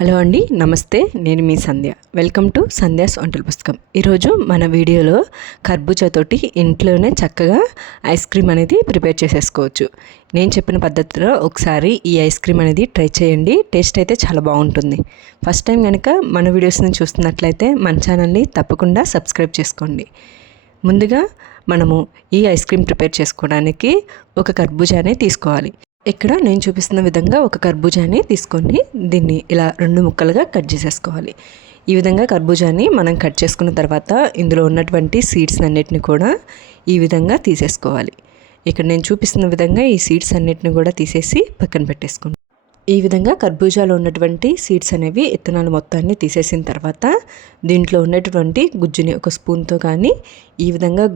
Hello అండి నమస్తే నేను మీ సంధ్య. వెల్కమ్ టు సంధ్యాస్ వంటల పుస్తకం. ఈరోజు మన వీడియోలో కర్బూజాతోటి ఇంట్లోనే చక్కగా ఐస్ క్రీమ్ అనేది ప్రిపేర్ చేసేసుకోవచ్చు. నేను చెప్పిన పద్ధతిలో ఒకసారి ఈ ఐస్ క్రీమ్ అనేది ట్రై చేయండి టేస్ట్ అయితే చాలా బాగుంటుంది. ఫస్ట్ టైం కనుక మన వీడియోస్ని చూస్తున్నట్లయితే మన ఛానల్ని తప్పకుండా సబ్స్క్రైబ్ చేసుకోండి. ముందుగా మనము ఈ ఐస్ క్రీమ్ ప్రిపేర్ చేసుకోవడానికి ఒక కర్బూజానే తీసుకోవాలి. ఇక్కడ నేను చూపిస్తున్న విధంగా ఒక కర్బూజాని తీసుకొని దీన్ని ఇలా రెండు ముక్కలుగా కట్ చేసేసుకోవాలి. ఈ విధంగా కర్బూజాని మనం కట్ చేసుకున్న తర్వాత ఇందులో ఉన్నటువంటి సీడ్స్ అన్నిటిని కూడా ఈ విధంగా తీసేసుకోవాలి. ఇక్కడ నేను చూపిస్తున్న విధంగా ఈ సీడ్స్ అన్నిటిని కూడా తీసేసి పక్కన పెట్టేసుకోండి ఈ విధంగా కర్బూజాలో ఉన్నటువంటి సీడ్స్ అనేవి ఇత్తనాలు మొత్తాన్ని తీసేసిన తర్వాత దీంట్లో ఉన్నటువంటి గుజ్జుని ఒక స్పూన్తో కానీ ఈ విధంగా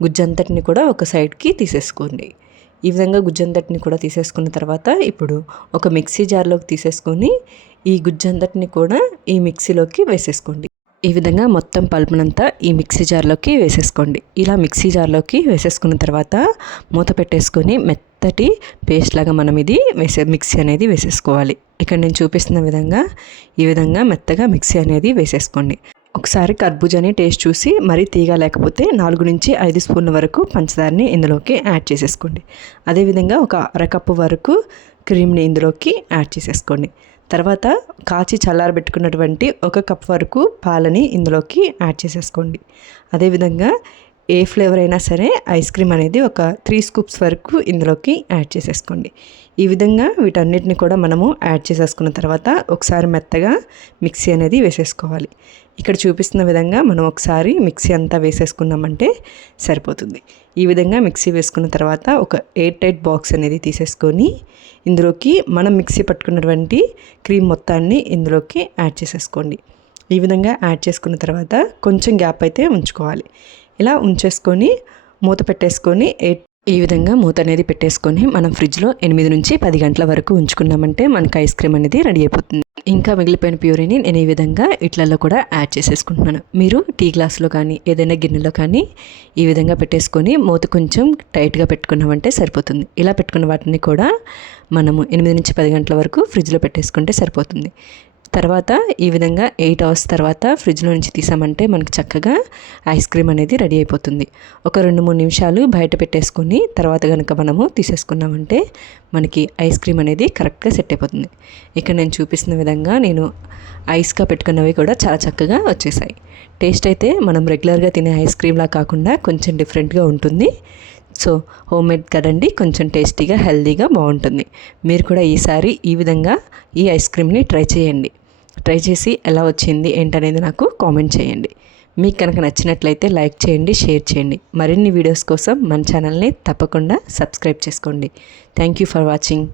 గుజ్జంతటిని కూడా ఒక సైడ్కి తీసేసుకోండి. ఈ విధంగా గుజ్జంతటిని కూడా తీసేసుకున్న తర్వాత ఇప్పుడు ఒక మిక్సీ జార్లోకి తీసేసుకొని ఈ గుజ్జంతటిని కూడా ఈ మిక్సీలోకి వేసేసుకోండి. ఈ విధంగా మొత్తం పల్పునంతా ఈ మిక్సీ జార్లోకి వేసేసుకోండి. ఇలా మిక్సీ జార్లోకి వేసేసుకున్న తర్వాత మూత పెట్టేసుకొని మెత్తటి పేస్ట్ లాగా మనం ఇది వేసే మిక్సీ అనేది వేసేసుకోవాలి. ఇక్కడ నేను చూపిస్తున్న విధంగా ఈ విధంగా మెత్తగా మిక్సీ అనేది వేసేసుకోండి. ఒకసారి కర్బూజాని టేస్ట్ చూసి మరీ తీగ లేకపోతే నాలుగు నుంచి ఐదు స్పూన్ల వరకు పంచదారని ఇందులోకి యాడ్ చేసేసుకోండి. అదేవిధంగా ఒక అరకప్పు వరకు క్రీమ్ని ఇందులోకి యాడ్ చేసేసుకోండి. తర్వాత కాచి చల్లారబెట్టుకున్నటువంటి ఒక కప్ వరకు పాలని ఇందులోకి యాడ్ చేసేసుకోండి. అదేవిధంగా ఏ ఫ్లేవర్ అయినా సరే ఐస్ క్రీమ్ అనేది ఒక త్రీ స్కూప్స్ వరకు ఇందులోకి యాడ్ చేసేసుకోండి. ఈ విధంగా వీటన్నిటిని కూడా మనము యాడ్ చేసేసుకున్న తర్వాత ఒకసారి మెత్తగా మిక్సీ అనేది వేసేసుకోవాలి. ఇక్కడ చూపిస్తున్న విధంగా మనం ఒకసారి మిక్సీ అంతా వేసేసుకున్నామంటే సరిపోతుంది. ఈ విధంగా మిక్సీ వేసుకున్న తర్వాత ఒక ఎయిర్ టైట్ బాక్స్ అనేది తీసేసుకొని ఇందులోకి మనం మిక్సీ పట్టుకున్నటువంటి క్రీమ్ మొత్తాన్ని ఇందులోకి యాడ్ చేసేసుకోండి. ఈ విధంగా యాడ్ చేసుకున్న తర్వాత కొంచెం గ్యాప్ అయితే ఉంచుకోవాలి. ఇలా ఉంచేసుకొని మూత పెట్టేసుకొని ఈ విధంగా మూత అనేది పెట్టేసుకొని మనం ఫ్రిడ్జ్లో ఎనిమిది నుంచి పది గంటల వరకు ఉంచుకున్నామంటే మనకి ఐస్ క్రీమ్ అనేది రెడీ అయిపోతుంది. ఇంకా మిగిలిపోయిన ప్యూరీని నేను ఈ విధంగా ఇట్లలో కూడా యాడ్ చేసేసుకుంటున్నాను. మీరు టీ గ్లాస్లో కానీ ఏదైనా గిన్నెలో కానీ ఈ విధంగా పెట్టేసుకొని మూత కొంచెం టైట్గా పెట్టుకున్నామంటే సరిపోతుంది. ఇలా పెట్టుకున్న వాటిని కూడా మనము ఎనిమిది నుంచి పది గంటల వరకు ఫ్రిడ్జ్లో పెట్టేసుకుంటే సరిపోతుంది. తర్వాత ఈ విధంగా ఎయిట్ అవర్స్ తర్వాత ఫ్రిడ్జ్లో నుంచి తీసామంటే మనకి చక్కగా ఐస్ క్రీమ్ అనేది రెడీ అయిపోతుంది. ఒక రెండు మూడు నిమిషాలు బయట పెట్టేసుకొని తర్వాత కనుక మనము తీసేసుకున్నామంటే మనకి ఐస్ క్రీమ్ అనేది కరెక్ట్గా సెట్ అయిపోతుంది. ఇక్కడ నేను చూపిస్తున్న విధంగా నేను ఐస్గా పెట్టుకున్నవి కూడా చాలా చక్కగా వచ్చేసాయి. టేస్ట్ అయితే మనం రెగ్యులర్గా తినే ఐస్ క్రీమ్లా కాకుండా కొంచెం డిఫరెంట్గా ఉంటుంది. సో హోమ్ మేడ్ కదండి కొంచెం టేస్టీగా హెల్తీగా బాగుంటుంది. మీరు కూడా ఈసారి ఈ విధంగా ఈ ఐస్ క్రీమ్ని ట్రై చేయండి. ట్రై చేసి ఎలా వచ్చింది ఏంటనేది నాకు కామెంట్ చేయండి. మీకు కనుక నచ్చినట్లయితే లైక్ చేయండి షేర్ చేయండి. మరిన్ని వీడియోస్ కోసం మన ఛానల్ని తప్పకుండా సబ్స్క్రైబ్ చేసుకోండి. Thank you for watching